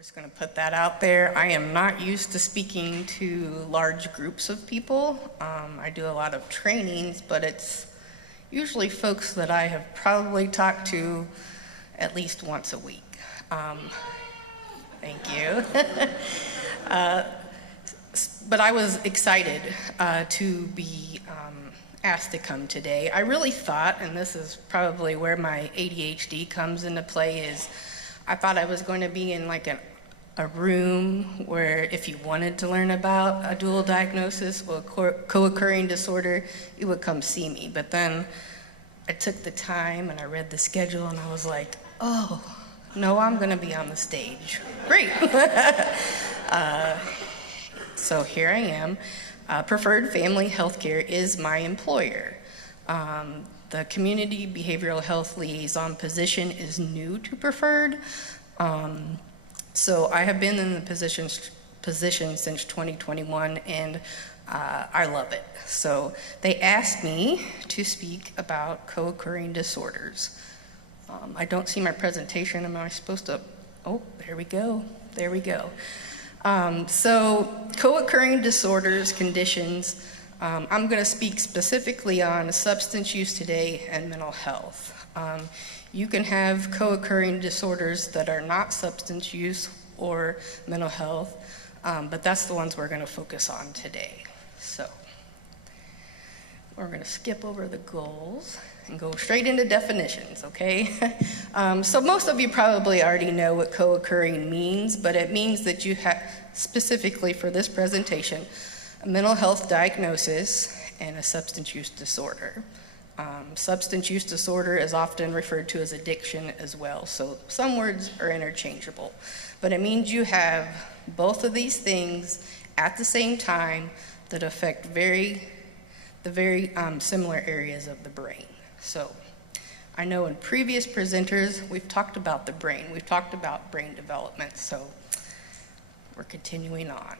Just going to put that out there. I am not used to speaking to large groups of people. I do a lot of trainings, but it's usually folks that I have probably talked to at least once a week. Thank you. But I was excited to be asked to come today. I really thought, and this is probably where my ADHD comes into play, is I thought I was going to be in like a room where if you wanted to learn about a dual diagnosis or a co-occurring disorder, you would come see me. But then I took the time and I read the schedule and I was like, oh, no, I'm going to be on the stage. Great. So here I am. Preferred Family Healthcare is my employer. The Community Behavioral Health Liaison position is new to Preferred. So I have been in the position since 2021, and I love it. So they asked me to speak about co-occurring disorders. I don't see my presentation. Am I supposed to? Oh, there we go. There we go. So co-occurring disorders, conditions, I'm going to speak specifically on substance use today and mental health. You can have co-occurring disorders that are not substance use or mental health, but that's the ones we're going to focus on today. So we're going to skip over the goals and go straight into definitions, okay? So most of you probably already know what co-occurring means, but it means that you have, specifically for this presentation, a mental health diagnosis and a substance use disorder. Substance use disorder is often referred to as addiction as well, so some words are interchangeable. But it means you have both of these things at the same time that affect the very similar areas of the brain. So I know in previous presenters, we've talked about the brain. We've talked about brain development, so we're continuing on.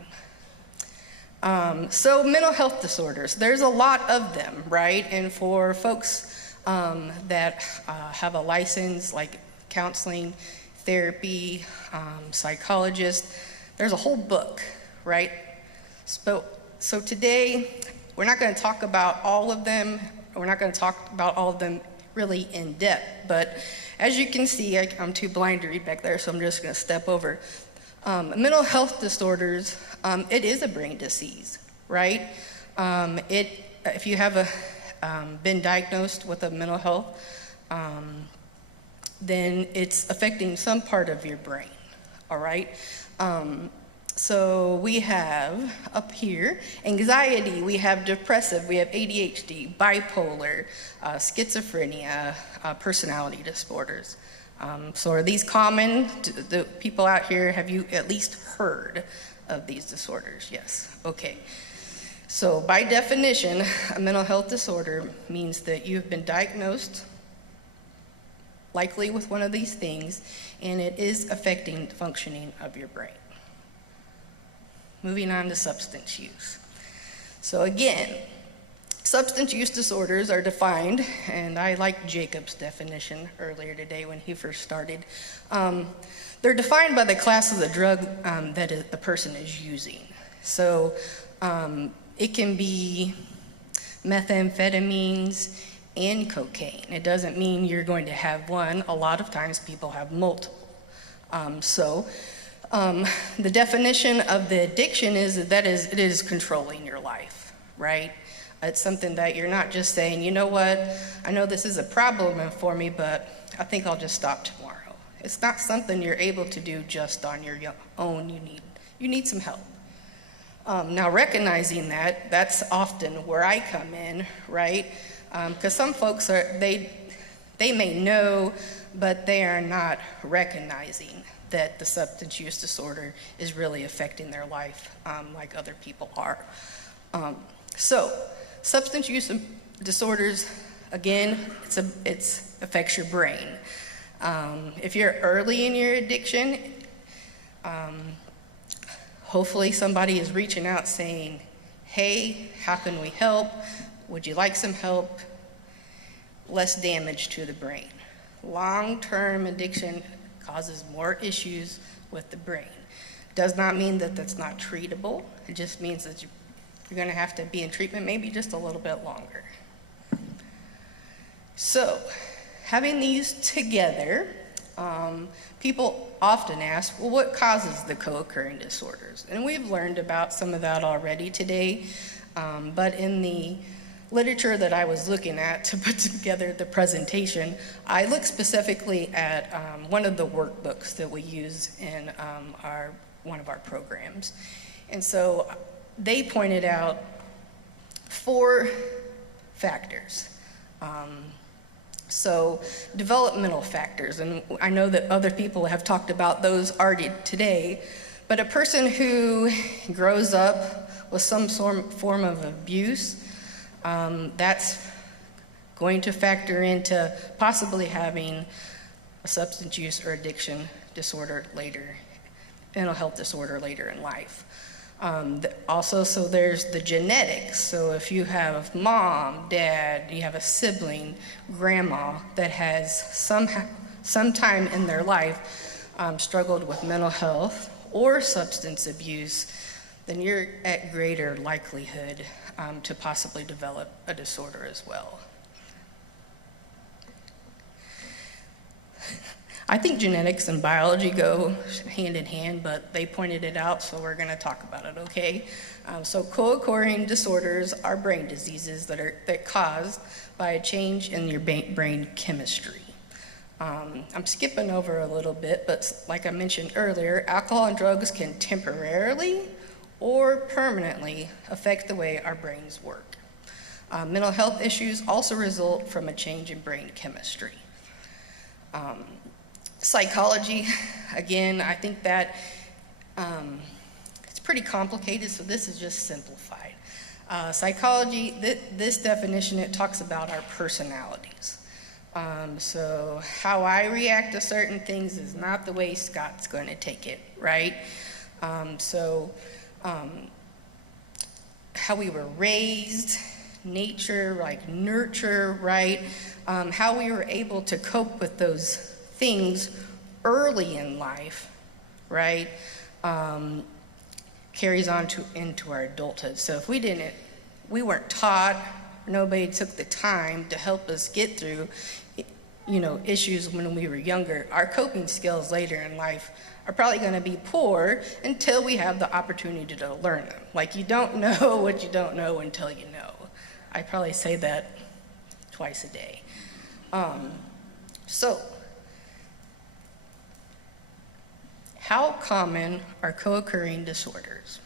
So mental health disorders, there's a lot of them, right? And for folks that have a license like counseling, therapy, psychologist, there's a whole book, right? So today, we're not going to talk about all of them. We're not going to talk about all of them really in depth, but as you can see, I'm too blind to read back there, so I'm just going to step over. Mental health disorders, it is a brain disease, right? If you have been diagnosed with a mental health, then it's affecting some part of your brain, all right? So we have up here anxiety, we have depressive, we have ADHD, bipolar, schizophrenia, personality disorders. So are these common to the people out here? Have you at least heard of these disorders? Yes, okay. So by definition, a mental health disorder means that you've been diagnosed likely with one of these things, and it is affecting the functioning of your brain. Moving on to substance use. So again, substance use disorders are defined, and I liked Jacob's definition earlier today when he first started. They're defined by the class of the drug that the person is using. So it can be methamphetamines and cocaine. It doesn't mean you're going to have one. A lot of times people have multiple. The definition of the addiction is that it is controlling your life, right? It's something that you're not just saying, you know what, I know this is a problem for me, but I think I'll just stop tomorrow. It's not something you're able to do just on your own. You need some help. Now recognizing that, that's often where I come in, right? Because some folks they may know, but they are not recognizing that the substance use disorder is really affecting their life like other people are. So substance use disorders, again, it affects your brain. If you're early in your addiction, hopefully somebody is reaching out saying, hey, how can we help? Would you like some help? Less damage to the brain. Long-term addiction causes more issues with the brain. Does not mean that that's not treatable. It just means that you're going to have to be in treatment maybe just a little bit longer. So, having these together, people often ask, well, what causes the co-occurring disorders? And we've learned about some of that already today, but in the literature that I was looking at to put together the presentation, I looked specifically at one of the workbooks that we use in one of our programs. And so they pointed out 4 factors. So developmental factors, and I know that other people have talked about those already today, but a person who grows up with some form of abuse, that's going to factor into possibly having a substance use or addiction disorder later, mental health disorder later in life. Also, so there's the genetics. So if you have mom, dad, you have a sibling, grandma that has sometime in their life struggled with mental health or substance abuse, then you're at greater likelihood to possibly develop a disorder as well. I think genetics and biology go hand in hand, but they pointed it out, so we're going to talk about it, okay? So co-occurring disorders are brain diseases that are caused by a change in your brain chemistry. I'm skipping over a little bit, but like I mentioned earlier, alcohol and drugs can temporarily or permanently affect the way our brains work. Mental health issues also result from a change in brain chemistry. Psychology, again, I think that it's pretty complicated, so this is just simplified. Psychology, this definition, it talks about our personalities. So how I react to certain things is not the way Scott's going to take it, right? How we were raised, nature, like nurture, right? How we were able to cope with those things early in life, right, carries on into our adulthood. So if we weren't taught, nobody took the time to help us get through, issues when we were younger, our coping skills later in life are probably going to be poor until we have the opportunity to learn them. Like, you don't know what you don't know until you know. I probably say that twice a day. How common are co-occurring disorders?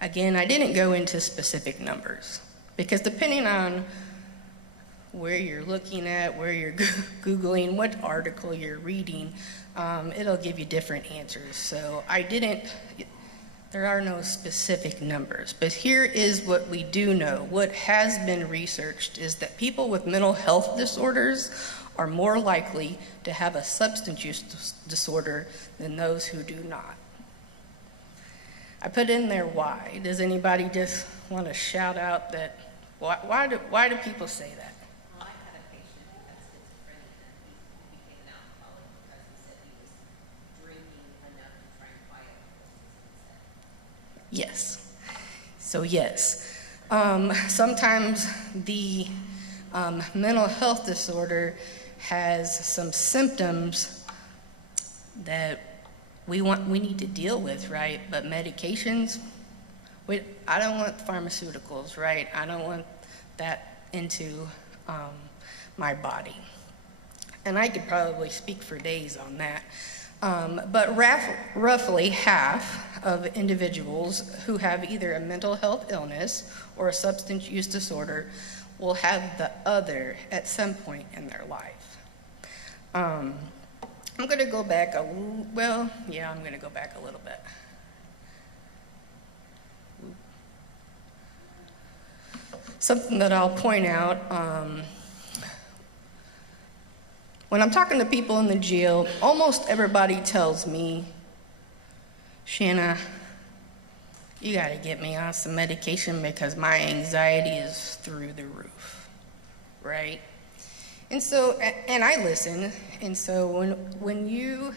Again, I didn't go into specific numbers because depending on where you're looking at, where you're Googling, what article you're reading, it'll give you different answers. So there are no specific numbers, but here is what we do know. What has been researched is that people with mental health disorders are more likely to have a substance use disorder than those who do not. I put in there why. Does anybody just want to shout out that? Why do people say that? Well, I had a patient who had schizophrenia, and he became an alcoholic because he said he was drinking enough to try and quiet the Yes. So yes, sometimes the mental health disorder has some symptoms that we need to deal with, right? But medications, I don't want pharmaceuticals, right? I don't want that into my body. And I could probably speak for days on that. But roughly half of individuals who have either a mental health illness or a substance use disorder will have the other at some point in their life. I'm going to go back I'm going to go back a little bit. Something that I'll point out, when I'm talking to people in the jail, almost everybody tells me, Shanna, you got to get me on some medication because my anxiety is through the roof, right? And so, and I listen, and so when you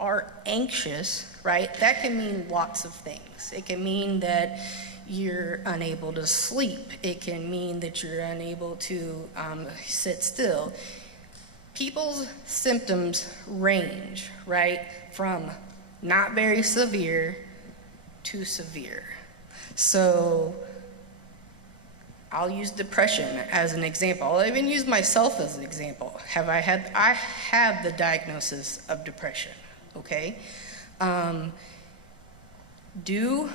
are anxious, right, that can mean lots of things. It can mean that you're unable to sleep. It can mean that you're unable to sit still. People's symptoms range, right, from not very severe to severe. So I'll use depression as an example. I'll even use myself as an example. I have the diagnosis of depression, okay? Do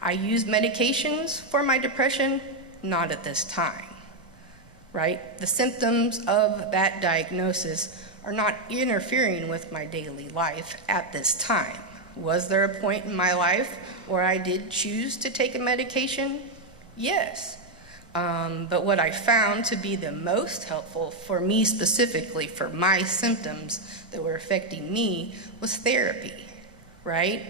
I use medications for my depression? Not at this time, right? The symptoms of that diagnosis are not interfering with my daily life at this time. Was there a point in my life where I did choose to take a medication? Yes. But what I found to be the most helpful for me specifically, for my symptoms that were affecting me, was therapy, right?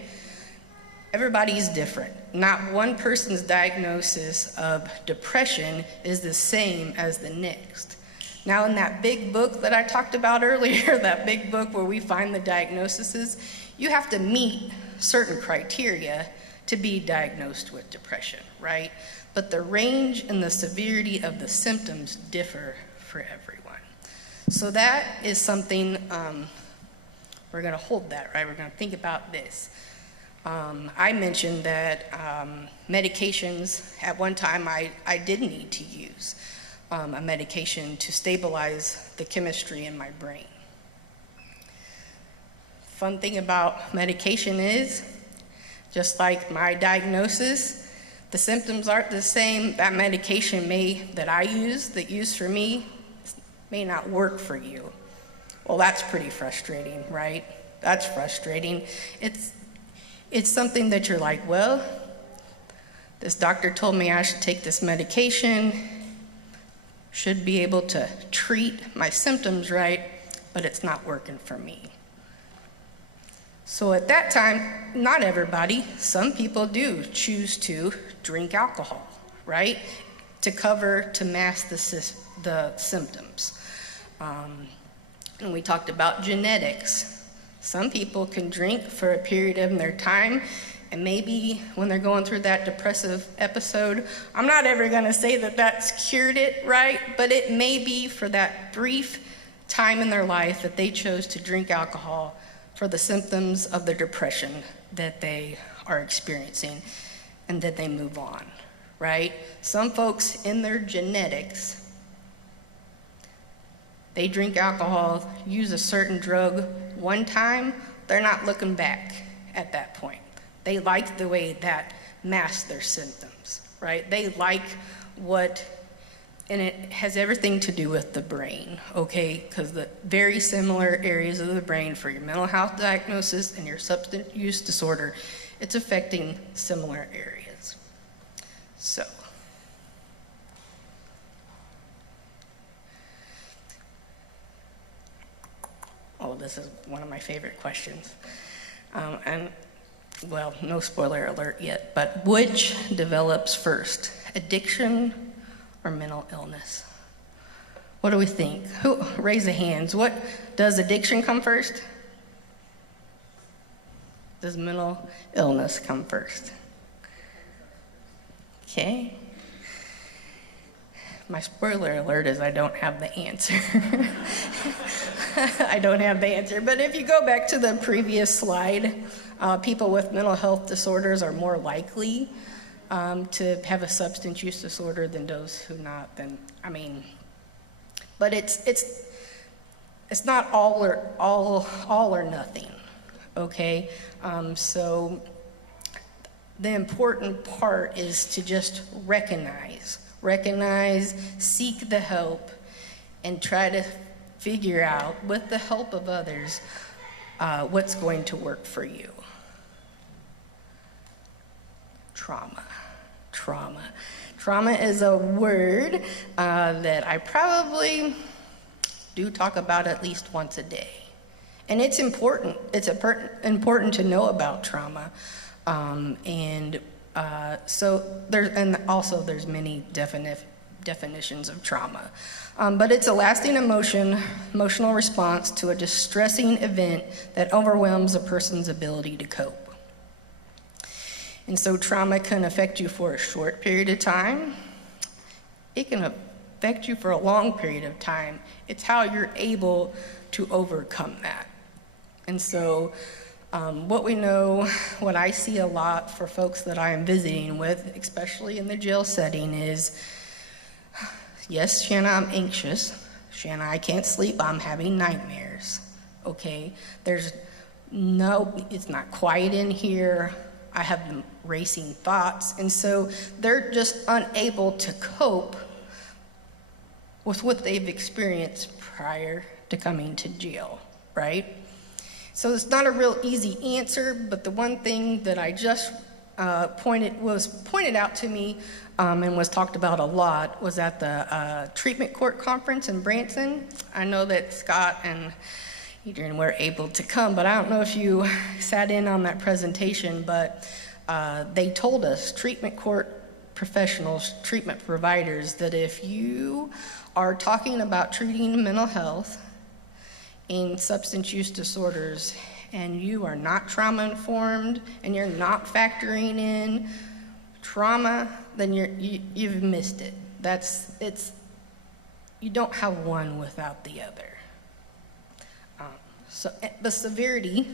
Everybody's different. Not one person's diagnosis of depression is the same as the next. Now, in that big book that I talked about earlier, that big book where we find the diagnoses, you have to meet certain criteria to be diagnosed with depression, right? But the range and the severity of the symptoms differ for everyone. So that is something, we're gonna hold that, right? We're gonna think about this. I mentioned that medications, at one time I did need to use a medication to stabilize the chemistry in my brain. Fun thing about medication is, just like my diagnosis, the symptoms aren't the same. That medication that used for me may not work for you. Well, that's pretty frustrating, right? That's frustrating. It's something that you're like, well, this doctor told me I should take this medication, should be able to treat my symptoms right, but it's not working for me. So at that time, not everybody, some people do choose to drink alcohol, right? To mask the symptoms. And we talked about genetics. Some people can drink for a period of their time, and maybe when they're going through that depressive episode, I'm not ever gonna say that that's cured it, right? But it may be for that brief time in their life that they chose to drink alcohol for the symptoms of their depression that they are experiencing, and that they move on, right? Some folks in their genetics, they drink alcohol, use a certain drug one time, they're not looking back at that point. They like the way that masks their symptoms, right? They like and it has everything to do with the brain, okay? Because the very similar areas of the brain for your mental health diagnosis and your substance use disorder, it's affecting similar areas. So, this is one of my favorite questions. And well, no spoiler alert yet, but which develops first, addiction or mental illness? What do we think? Raise the hands. Does addiction come first? Does mental illness come first? Okay. My spoiler alert is I don't have the answer. I don't have the answer. But if you go back to the previous slide, people with mental health disorders are more likely to have a substance use disorder than those who not. But it's not all or nothing. Okay, so the important part is to just recognize, seek the help, and try to figure out, with the help of others, what's going to work for you. Trauma is a word that I probably do talk about at least once a day. And it's important. It's important to know about trauma. So there's many definitions of trauma. But it's a lasting emotional response to a distressing event that overwhelms a person's ability to cope. And so trauma can affect you for a short period of time. It can affect you for a long period of time. It's how you're able to overcome that. And so what we know, what I see a lot for folks that I am visiting with, especially in the jail setting, is, yes, Shanna, I'm anxious. Shanna, I can't sleep. I'm having nightmares. Okay? It's not quiet in here. I have racing thoughts. And so they're just unable to cope with what they've experienced prior to coming to jail, right? So it's not a real easy answer, but the one thing that I just pointed out to me and was talked about a lot was at the treatment court conference in Branson. I know that Scott and Adrian were able to come, but I don't know if you sat in on that presentation, but they told us, treatment court professionals, treatment providers, that if you are talking about treating mental health and substance use disorders and you are not trauma informed and you're not factoring in trauma, then you've missed it. You don't have one without the other. So the severity,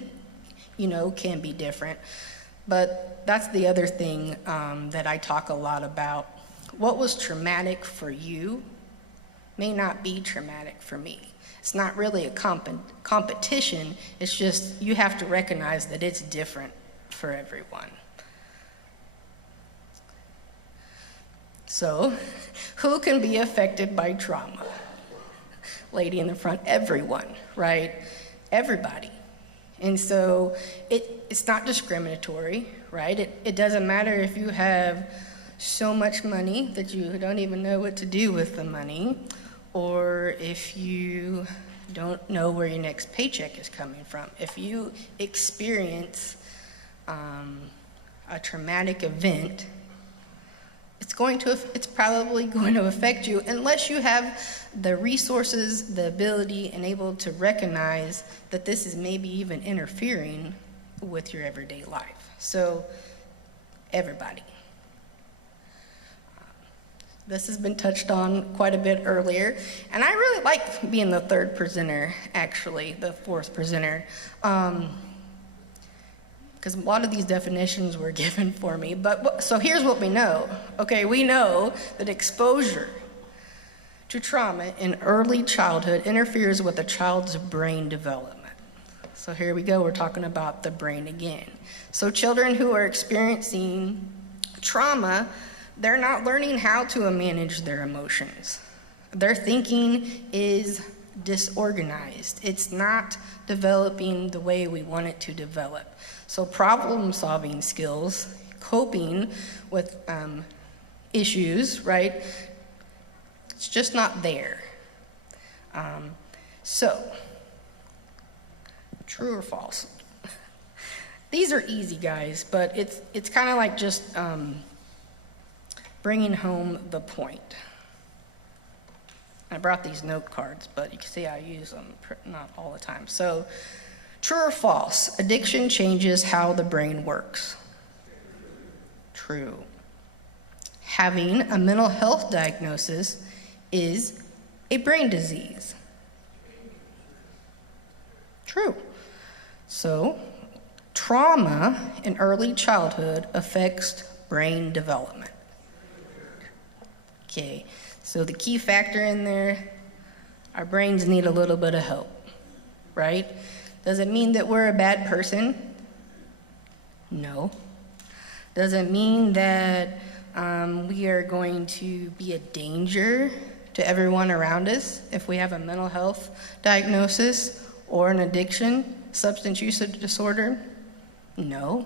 can be different, but that's the other thing that I talk a lot about. What was traumatic for you may not be traumatic for me. It's not really a competition, it's just you have to recognize that it's different for everyone. So, who can be affected by trauma? Lady in the front, everyone, right? Everybody. And so it's not discriminatory, right? It doesn't matter if you have so much money that you don't even know what to do with the money, or if you don't know where your next paycheck is coming from. If you experience a traumatic event, it's probably going to affect you unless you have the resources, the ability, and able to recognize that this is maybe even interfering with your everyday life. So, everybody. This has been touched on quite a bit earlier, and I really like being the third presenter, actually, the fourth presenter. Because a lot of these definitions were given for me. So here's what we know. Okay, we know that exposure to trauma in early childhood interferes with a child's brain development. So here we go, we're talking about the brain again. So children who are experiencing trauma, they're not learning how to manage their emotions. Their thinking is disorganized. It's not developing the way we want it to develop. So problem-solving skills, coping with issues, right? It's just not there. So, true or false? These are easy, guys, but it's kind of like just bringing home the point. I brought these note cards, but you can see I use them not all the time. So, true or false? Addiction changes how the brain works. True. Having a mental health diagnosis is a brain disease. True. So, trauma in early childhood affects brain development. Okay, so the key factor in there, our brains need a little bit of help, right? Does it mean that we're a bad person? No. Does it mean that we are going to be a danger to everyone around us if we have a mental health diagnosis or an addiction, substance use disorder? No.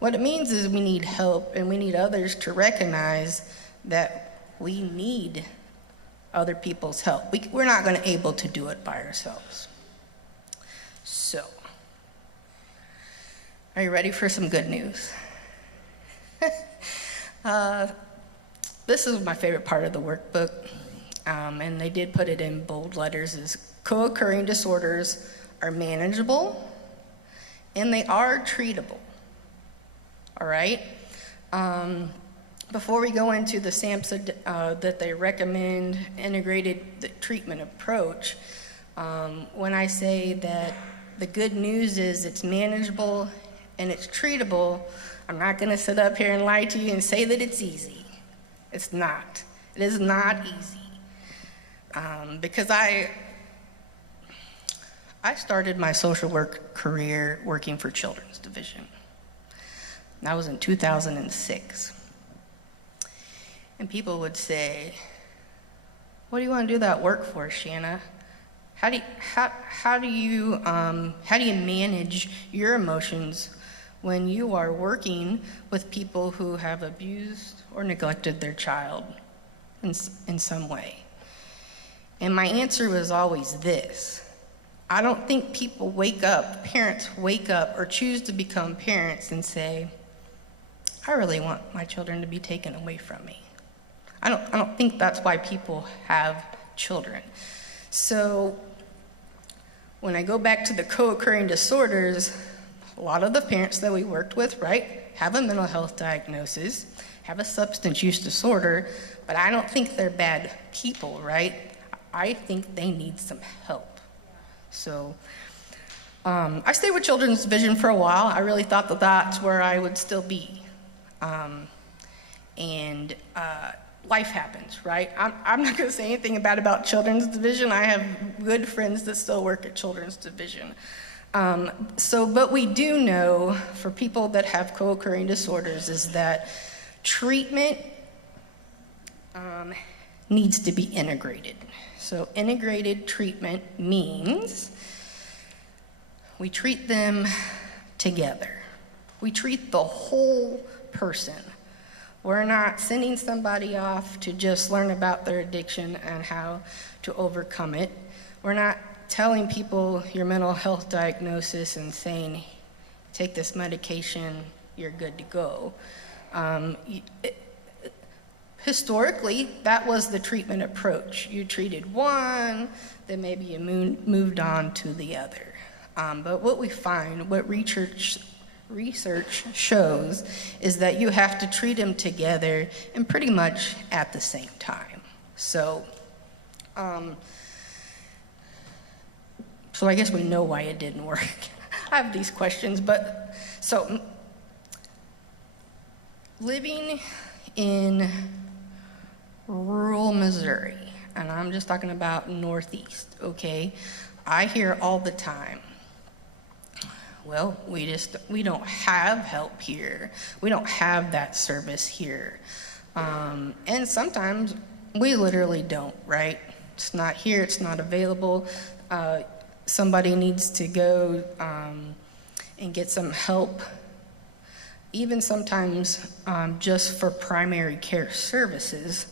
What it means is we need help and we need others to recognize that we need other people's help. We're not going to be able to do it by ourselves. So, are you ready for some good news? this is my favorite part of the workbook, and they did put it in bold letters, is co-occurring disorders are manageable and they are treatable. All right? Before we go into the SAMHSA that they recommend integrated treatment approach, when I say that the good news is it's manageable and it's treatable, I'm not going to sit up here and lie to you and say that it's easy. It's not. It is not easy. Because I started my social work career working for Children's Division. That was in 2006. And people would say, "What do you want to do that work for, Shanna? How do you manage your emotions when you are working with people who have abused or neglected their child in some way?" And my answer was always this: I don't think parents wake up or choose to become parents and say, "I really want my children to be taken away from me." I don't think that's why people have children. So when I go back to the co-occurring disorders, a lot of the parents that we worked with, right, have a mental health diagnosis, have a substance use disorder, but I don't think they're bad people, right? I think they need some help. So I stayed with Children's Division for a while. I really thought that that's where I would still be. Life happens, right? I'm not going to say anything bad about Children's Division. I have good friends that still work at Children's Division. But we do know for people that have co-occurring disorders is that treatment needs to be integrated. So integrated treatment means we treat them together. We treat the whole person. We're not sending somebody off to just learn about their addiction and how to overcome it. We're not telling people your mental health diagnosis and saying, "Take this medication, you're good to go." Historically, that was the treatment approach. You treated one, then maybe you moved on to the other. But what we find, what research shows, is that you have to treat them together and pretty much at the same time. So I guess we know why it didn't work. I have these questions, but so living in rural Missouri, and I'm just talking about Northeast, okay? I hear all the time, "Well, we don't have help here. We don't have that service here." And sometimes we literally don't, right? It's not here, it's not available. Somebody needs to go and get some help. Even sometimes just for primary care services,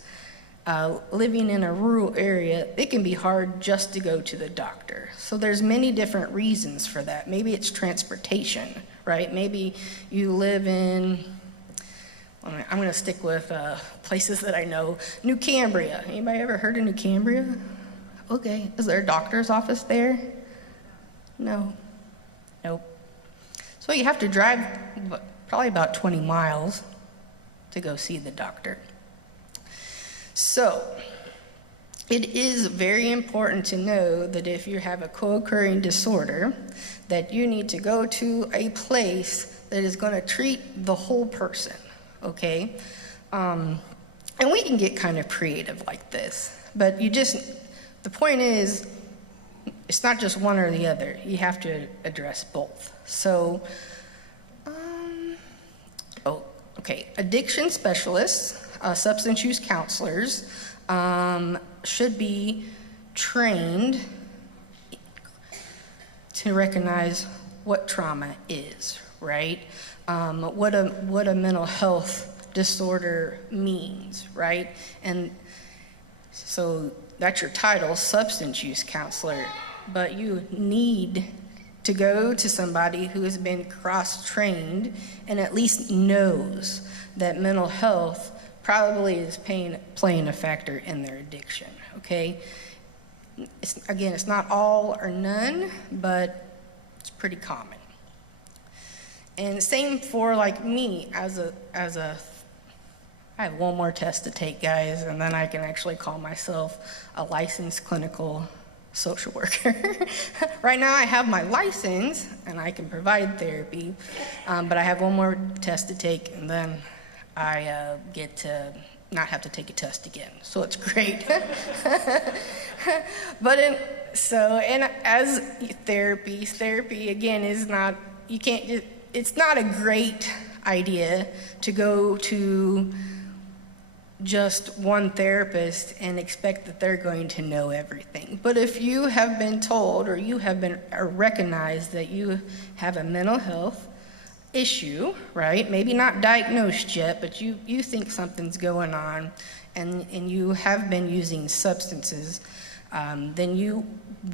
living in a rural area, it can be hard just to go to the doctor. So there's many different reasons for that. Maybe it's transportation, right? Maybe you live in, I'm going to stick with places that I know. New Cambria. Anybody ever heard of New Cambria? Okay. Is there a doctor's office there? No. Nope. So you have to drive probably about 20 miles to go see the doctor. So it is very important to know that if you have a co-occurring disorder, that you need to go to a place that is going to treat the whole person, okay? And we can get kind of creative like this, but the point is, it's not just one or the other. You have to address both. So, addiction specialists, substance use counselors should be trained to recognize what trauma is, right? What a mental health disorder means, right? And so that's your title, substance use counselor, but you need to go to somebody who has been cross-trained and at least knows that mental health probably is playing a factor in their addiction, okay? Again, it's not all or none, but it's pretty common. And same for like me as a I have one more test to take, guys, and then I can actually call myself a licensed clinical social worker. Right now I have my license and I can provide therapy, but I have one more test to take, and then I get to not have to take a test again, so it's great. But as therapy again is not, you can't just, it's not a great idea to go to just one therapist and expect that they're going to know everything. But if you have been told or you have been recognized that you have a mental health issue, right? Maybe not diagnosed yet, but you think something's going on, and you have been using substances, then you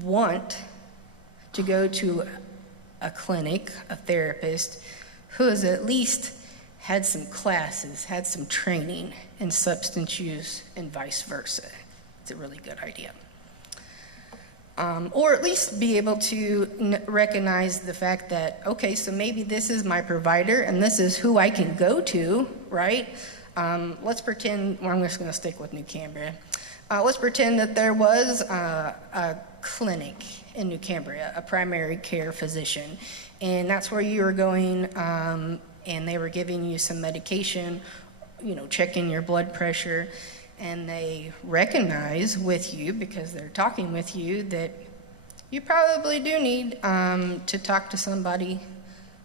want to go to a clinic, a therapist, who has at least had some classes, had some training in substance use, and vice versa. It's a really good idea. Or at least be able to recognize the fact that, okay, so maybe this is my provider and this is who I can go to, right? Let's pretend, well, I'm just gonna stick with New Cambria. Let's pretend that there was a clinic in New Cambria, a primary care physician, and that's where you were going, and they were giving you some medication, checking your blood pressure, and they recognize with you, because they're talking with you, that you probably do need to talk to somebody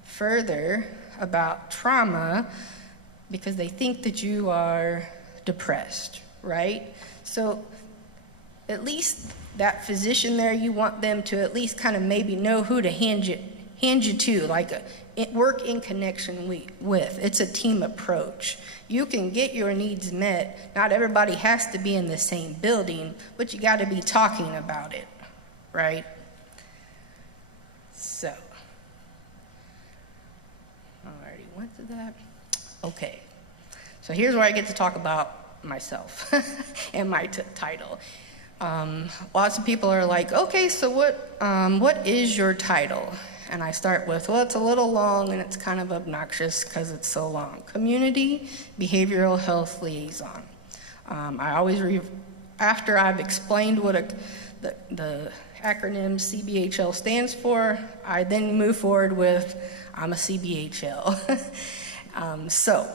further about trauma, because they think that you are depressed, right? So at least that physician there, you want them to at least kind of maybe know who to hand you to, like work in connection with. It's a team approach. You can get your needs met. Not everybody has to be in the same building, but you got to be talking about it, right? So, already went to that. Okay, so here's where I get to talk about myself and my title. Lots of people are like, okay, so what is your title? And I start with, well, it's a little long and it's kind of obnoxious because it's so long. Community Behavioral Health Liaison. I always, after I've explained what the acronym CBHL stands for, I then move forward with, I'm a CBHL. So,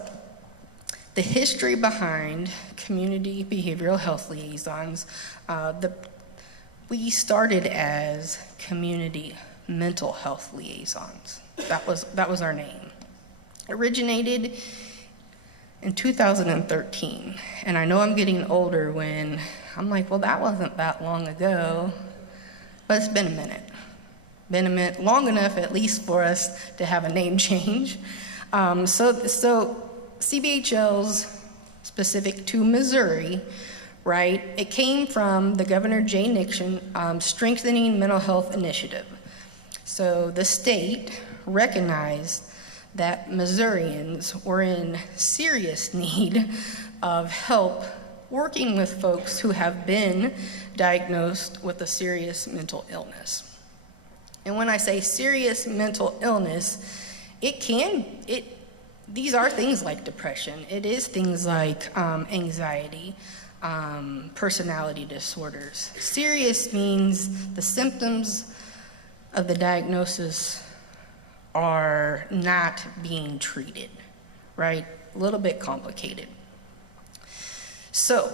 the history behind Community Behavioral Health Liaisons, we started as Community Mental Health Liaisons. That was our name. Originated in 2013, and I know I'm getting older when I'm like, well, that wasn't that long ago, but it's been a minute. Been a minute, long enough at least for us to have a name change. So CBHL's specific to Missouri, right? It came from the Governor Jay Nixon Strengthening Mental Health Initiative. So the state recognized that Missourians were in serious need of help working with folks who have been diagnosed with a serious mental illness. And when I say serious mental illness, these are things like depression. It is things like anxiety, personality disorders. Serious means the symptoms of the diagnosis are not being treated, right? A little bit complicated. So,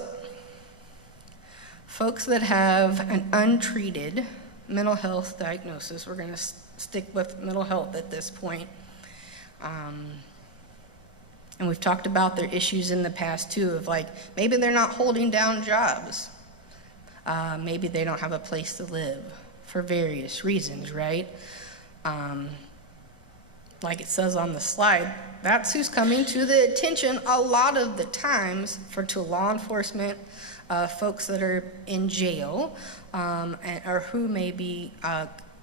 folks that have an untreated mental health diagnosis, we're going to stick with mental health at this point, and we've talked about their issues in the past too, of like, maybe they're not holding down jobs. Maybe they don't have a place to live for various reasons, right? Like it says on the slide, that's who's coming to the attention a lot of the times to law enforcement, folks that are in jail, or who may be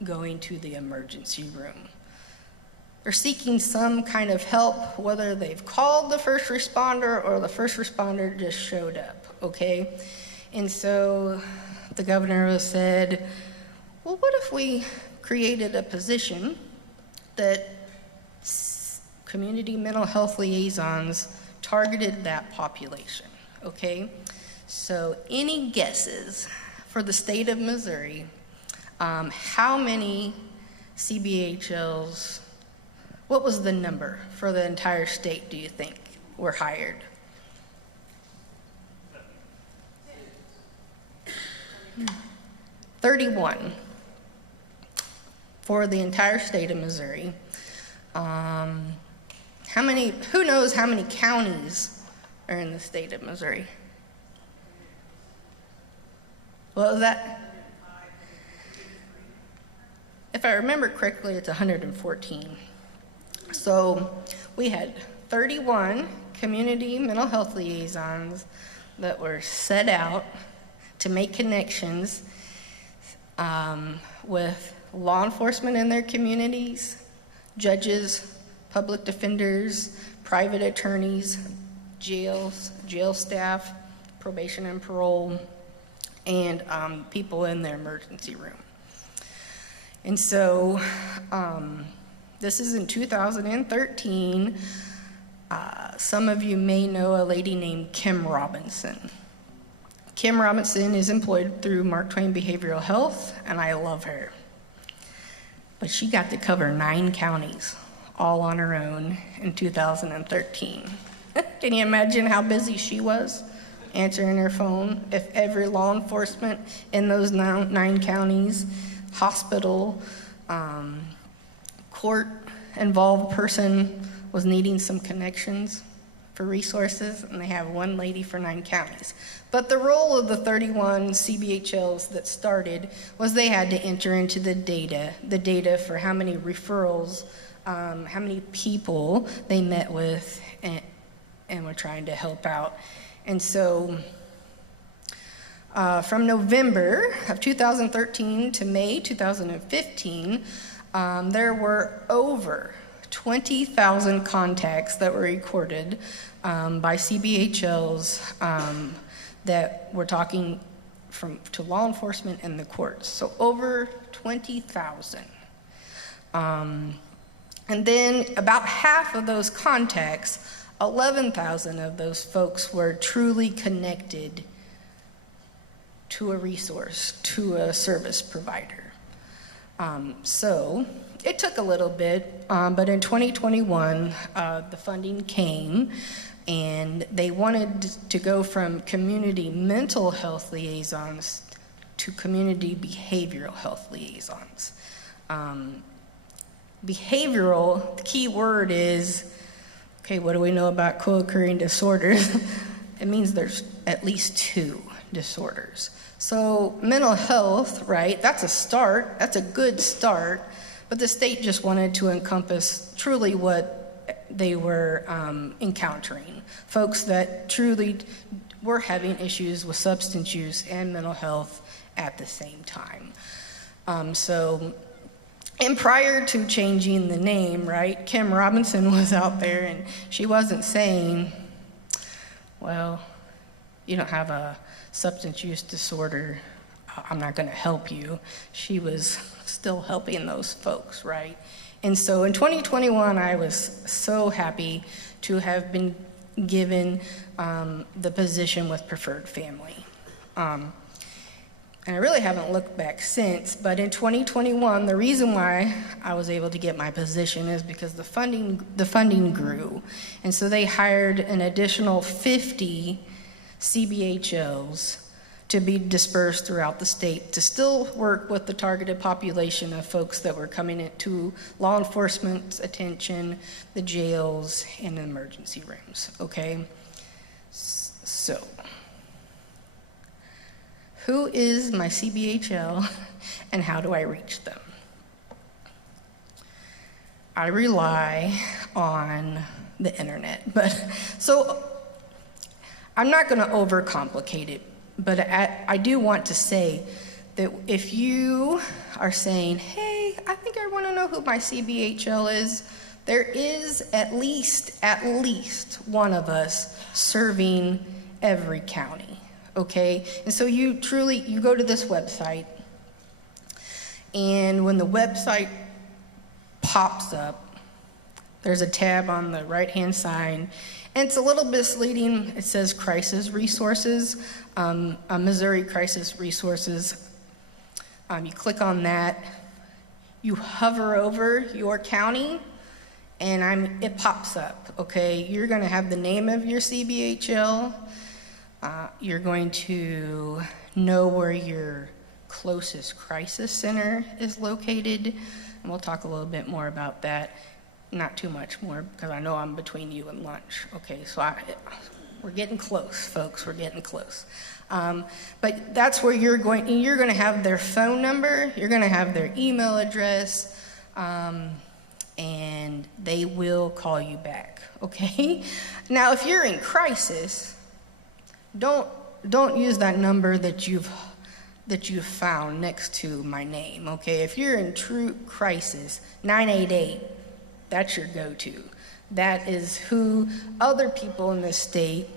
going to the emergency room. are seeking some kind of help, whether they've called the first responder or the first responder just showed up, okay? And so the governor said, well, what if we created a position that community mental health liaisons targeted that population, okay? So any guesses for the state of Missouri, how many CBHLs, what was the number for the entire state, do you think, were hired? 31 for the entire state of Missouri. Who knows how many counties are in the state of Missouri? What was that? If I remember correctly, it's 114. So we had 31 community mental health liaisons that were set out to make connections with law enforcement in their communities, judges, public defenders, private attorneys, jails, jail staff, probation and parole, and people in their emergency room. And so this is in 2013. Some of you may know a lady named Kim Robinson. Kim Robinson is employed through Mark Twain Behavioral Health, and I love her. But she got to cover 9 counties all on her own in 2013. Can you imagine how busy she was answering her phone? If every law enforcement in those 9 counties, hospital, court-involved person was needing some connections for resources, and they have one lady for 9 counties. But the role of the 31 CBHLs that started was they had to enter into the data for how many referrals, how many people they met with and were trying to help out. And so from November of 2013 to May 2015, there were over 20,000 contacts that were recorded by CBHLs that were talking to law enforcement and the courts. So over 20,000. And then about half of those contacts, 11,000 of those folks were truly connected to a resource, to a service provider. So it took a little bit, but in 2021, the funding came, and they wanted to go from community mental health liaisons to community behavioral health liaisons. Behavioral, the key word is, okay, what do we know about co-occurring disorders? It means there's at least 2 disorders. So mental health, right, that's a start, that's a good start, but the state just wanted to encompass truly what they were encountering. Folks that truly were having issues with substance use and mental health at the same time. And prior to changing the name, right, Kim Robinson was out there and she wasn't saying, well, you don't have a substance use disorder, I'm not gonna help you. She was still helping those folks, right? And so in 2021, I was so happy to have been given the position with Preferred Family. And I really haven't looked back since, but in 2021, the reason why I was able to get my position is because the funding grew. And so they hired an additional 50 CBHLs to be dispersed throughout the state to still work with the targeted population of folks that were coming into law enforcement's attention, the jails, and the emergency rooms, okay? So, who is my CBHL and how do I reach them? I rely on the internet, but so I'm not gonna overcomplicate it, but I do want to say that if you are saying, hey, I think I wanna know who my CBHL is, there is at least one of us serving every county, okay? And so you go to this website, and when the website pops up, there's a tab on the right-hand side, and it's a little misleading. It says crisis resources, Missouri crisis resources. You click on that, you hover over your county, and it pops up, okay? You're gonna have the name of your CBHL. You're going to know where your closest crisis center is located, and we'll talk a little bit more about that. Not too much more, because I know I'm between you and lunch. Okay, so we're getting close, folks, we're getting close. But that's where you're going to have their phone number, you're gonna have their email address, and they will call you back, okay? Now, if you're in crisis, don't use that number that you've found next to my name, okay? If you're in true crisis, 988, that's your go-to. That is who other people in this state,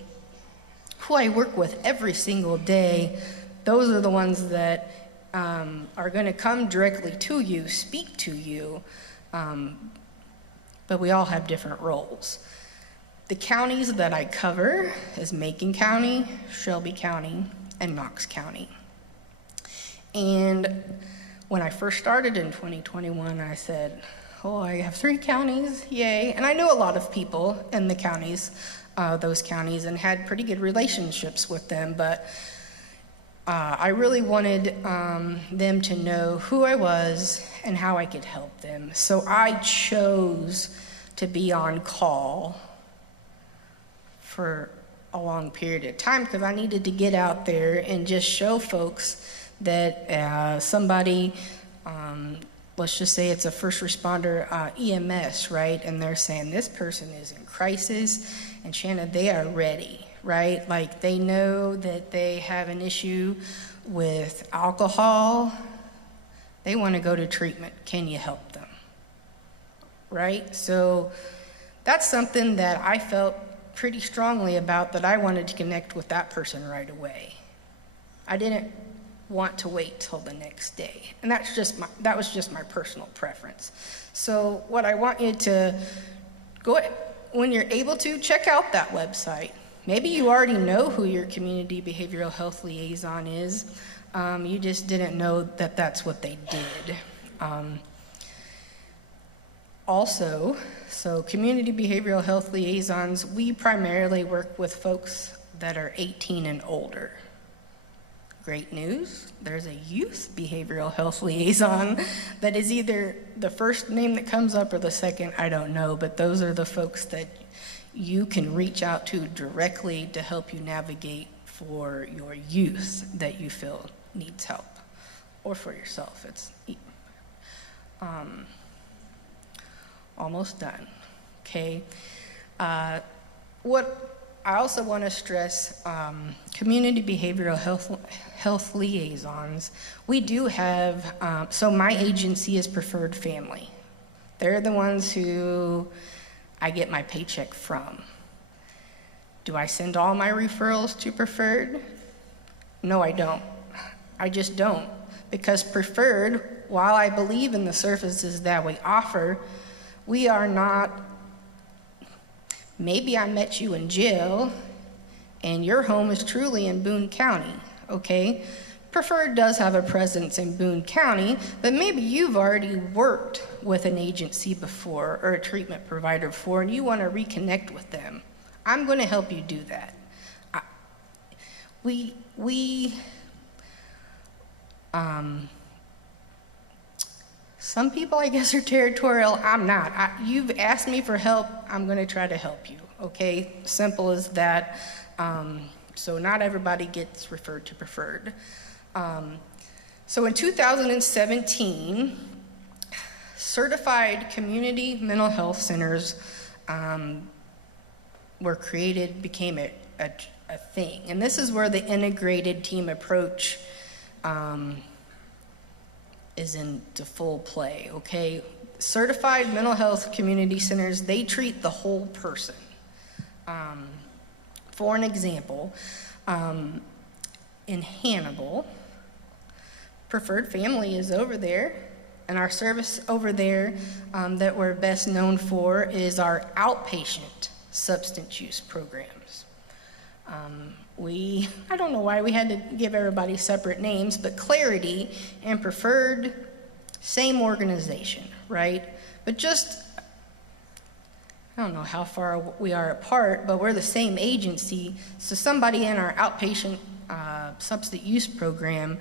who I work with every single day, those are the ones that are gonna come directly to you, speak to you, but we all have different roles. The counties that I cover is Macon County, Shelby County, and Knox County. And when I first started in 2021, I said, oh, I have 3 counties, yay. And I knew a lot of people in the counties, those counties, and had pretty good relationships with them, but I really wanted them to know who I was and how I could help them. So I chose to be on call for a long period of time because I needed to get out there and just show folks that somebody, let's just say it's a first responder, EMS, right? And they're saying this person is in crisis, and Shanna, they are ready, right? Like they know that they have an issue with alcohol. They want to go to treatment. Can you help them? Right? So that's something that I felt pretty strongly about, that I wanted to connect with that person right away. I didn't want to wait till the next day. And that was just my personal preference. So what I want you to go, when you're able to, check out that website. Maybe you already know who your community behavioral health liaison is. You just didn't know that that's what they did. Also, so community behavioral health liaisons, we primarily work with folks that are 18 and older. Great news, there's a youth behavioral health liaison that is either the first name that comes up or the second, I don't know, but those are the folks that you can reach out to directly to help you navigate for your youth that you feel needs help, or for yourself. It's almost done, okay? What I also want to stress, community behavioral health liaisons, we do have, so my agency is Preferred Family. They're the ones who I get my paycheck from. Do I send all my referrals to Preferred? No, I don't. I just don't. Because Preferred, while I believe in the services that we offer, we are not, maybe I met you in jail and your home is truly in Boone County, okay? Preferred does have a presence in Boone County, but maybe you've already worked with an agency before or a treatment provider before and you want to reconnect with them. I'm going to help you do that. Some people, I guess, are territorial. I'm not. You've asked me for help. I'm going to try to help you, okay? Simple as that. So not everybody gets referred to Preferred. So in 2017, certified community mental health centers were created, became a thing. And this is where the integrated team approach is into full play, okay? certified mental health community centers, they treat the whole person. For an example, in Hannibal, Preferred Family is over there, and our service over there that we're best known for is our outpatient substance use programs. I don't know why we had to give everybody separate names, but Clarity and Preferred, same organization, right? But just, I don't know how far we are apart, but we're the same agency. So somebody in our outpatient substance use program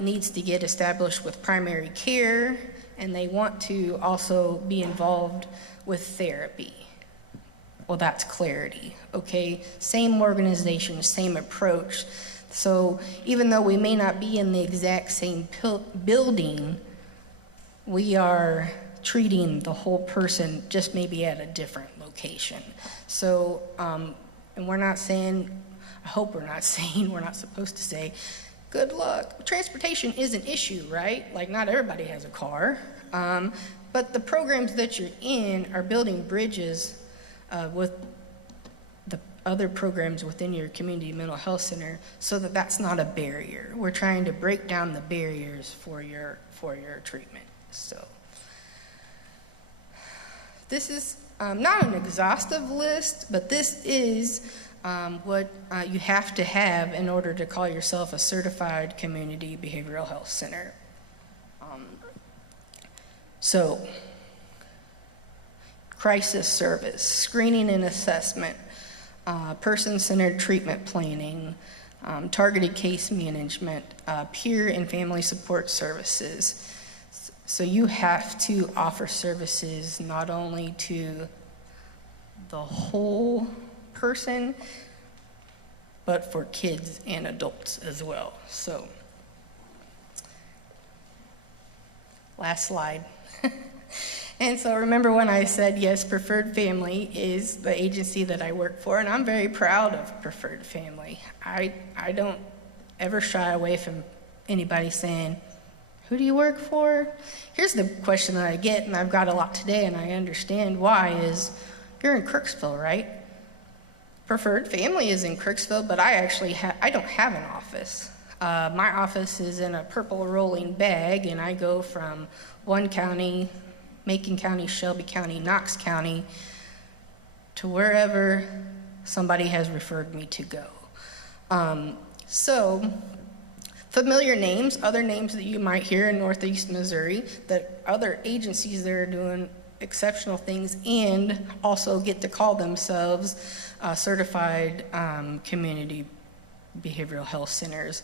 needs to get established with primary care, and they want to also be involved with therapy. Well, that's Clarity, okay? Same organization, same approach. So even though we may not be in the exact same building, we are treating the whole person, just maybe at a different location. So, and we're not saying, I hope we're not saying, we're not supposed to say, good luck. Transportation is an issue, right? Like, not everybody has a car. But the programs that you're in are building bridges with the other programs within your community mental health center, so that that's not a barrier. We're trying to break down the barriers for your treatment. So this is not an exhaustive list, but this is what you have to have in order to call yourself a certified community behavioral health center. So, crisis service, screening and assessment, person-centered treatment planning, targeted case management, peer and family support services. So you have to offer services not only to the whole person, but for kids and adults as well. So, last slide. And so remember when I said, yes, Preferred Family is the agency that I work for, and I'm very proud of Preferred Family. I don't ever shy away from anybody saying, who do you work for? Here's the question that I get, and I've got a lot today, and I understand why, is you're in Kirksville, right? Preferred Family is in Kirksville, but I don't have an office. My office is in a purple rolling bag, and I go from one county, Macon County, Shelby County, Knox County, to wherever somebody has referred me to go. So, familiar names, other names that you might hear in Northeast Missouri, that other agencies that are doing exceptional things and also get to call themselves certified community behavioral health centers.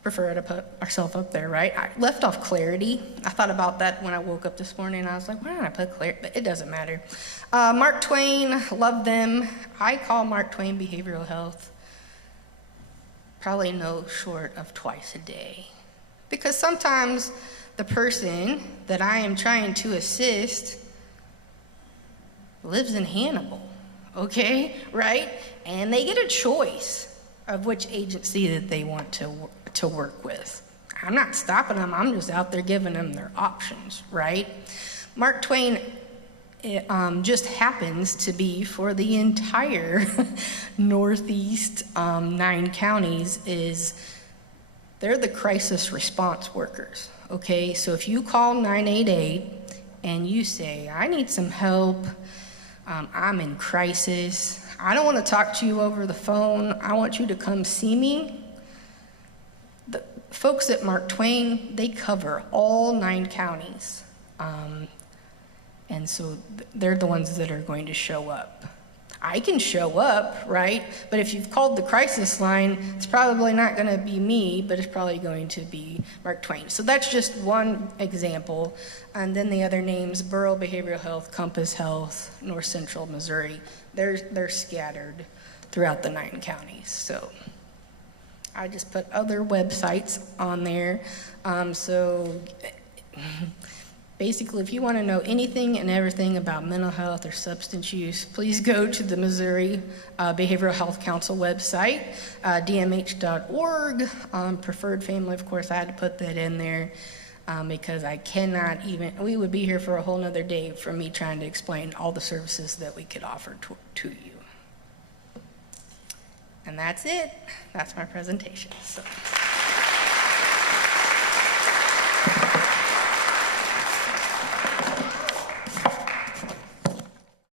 Prefer to put ourselves up there, right? I left off Clarity. I thought about that when I woke up this morning, and I was like, why didn't I put Clarity? But it doesn't matter. Mark Twain, love them. I call Mark Twain Behavioral Health probably no short of twice a day. Because sometimes the person that I am trying to assist lives in Hannibal, okay, right? And they get a choice of which agency that they want to work with. I'm not stopping them, I'm just out there giving them their options, right? Mark Twain just happens to be for the entire Northeast 9 counties they're the crisis response workers, okay? So if you call 988 and you say, I need some help, I'm in crisis, I don't want to talk to you over the phone, I want you to come see me. The folks at Mark Twain, they cover all 9 counties. And so they're the ones that are going to show up. I can show up, right? But if you've called the crisis line, it's probably not going to be me, but it's probably going to be Mark Twain. So that's just one example. And then the other names, Burrell Behavioral Health, Compass Health, North Central Missouri, they're scattered throughout the 9 counties. So I just put other websites on there. Basically, if you want to know anything and everything about mental health or substance use, please go to the Missouri Behavioral Health Council website, dmh.org. Preferred Family, of course, I had to put that in there. because I cannot even, we would be here for a whole nother day for me trying to explain all the services that we could offer to you. And that's it. That's my presentation. So.